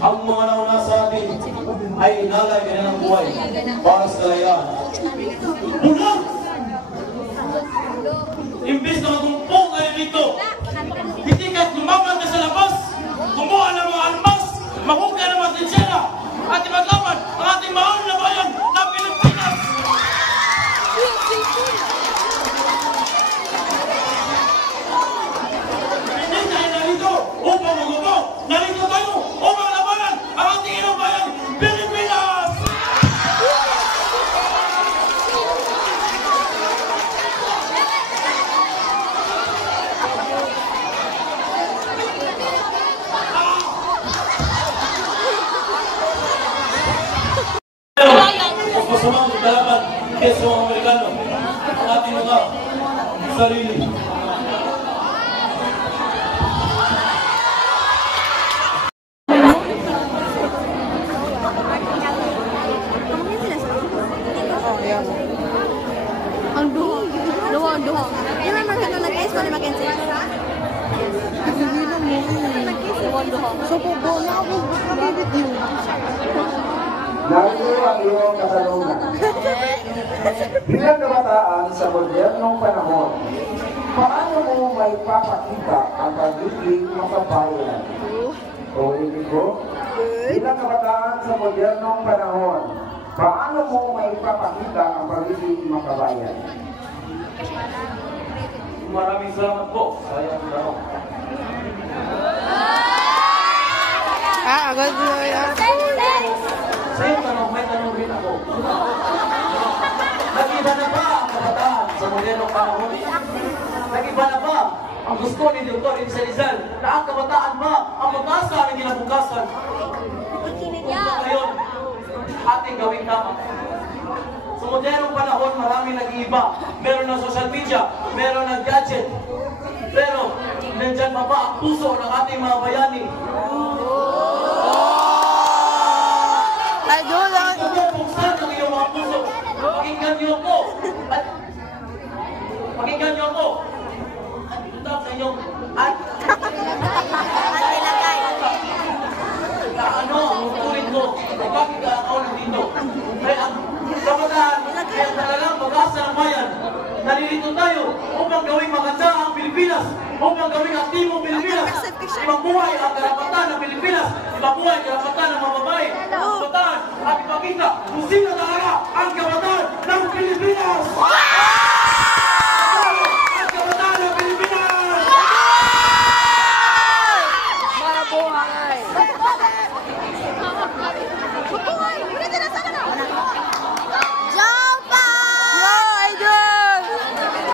ang mga nauna sa atin ay inalay kanilang buhay para sa kalayaan. Bulag! Imbis na magumpong kayo dito, hindi kahit lumaban ka sa labas, kumuha ng mga almas, mahukay ng mga tinsyera, at ipaglaban ang ating mahal na bayan ng Pilipinas! Hindi tayo narito upang magubo! Narito tayo upang labanan ang ating inang bayan, Pilipinas! Masamang kalaban kaysa mga Amerikano ang ating mga sarili. Ang duho. Yung member ka doon nag-case mo ni Mackenzie? So, po na ako magkakabit yun. Narito ang iyong katanungan. Bilang kabataan sa modernong panahon, paano mo may papakita ang pagiging makabayan? Ulitin ko, bilang kabataan sa modernong panahon, paano mo may papakita ang pagiging makabayan? Maraming salamat po sa iyong tanong. Agad mo yan. Sa iyong tanong, may tanong rin ako. Nag-iba na ba ang kabataan sa modernong panahon? Nag-iba na ba ang gusto ni Dr. Insa Rizal na ang kabataan ba ang mag-asa ng kinabukasan? Kung ngayon, ating gawing tama. Sa modernong panahon, maraming nag-iiba. Meron ng social media, meron ng gadget. Pero, nandyan pa ba ang puso ng ating mga bayani? Ay, doon lang. Buksan ang iyong mga puso. Pakinggan niyo ako. Pakinggan niyo ako. At sa inyong ano ang utulit ko? Bakit ka ako nandito? Kaya ang kabataan, kaya talagang pag-asa ng bayan. Nalilito tayo upang gawing maganda ang Pilipinas, upang gawing aktibong Pilipinas. Ipabuhay ang karapatan ng Pilipinas, ipabuhay ang karapatan ng mga babae, ang kabataan, at ipakita kung sino talaga ang kabataan ng Pilipinas! Ang kabataan ng Pilipinas! Mabuhay!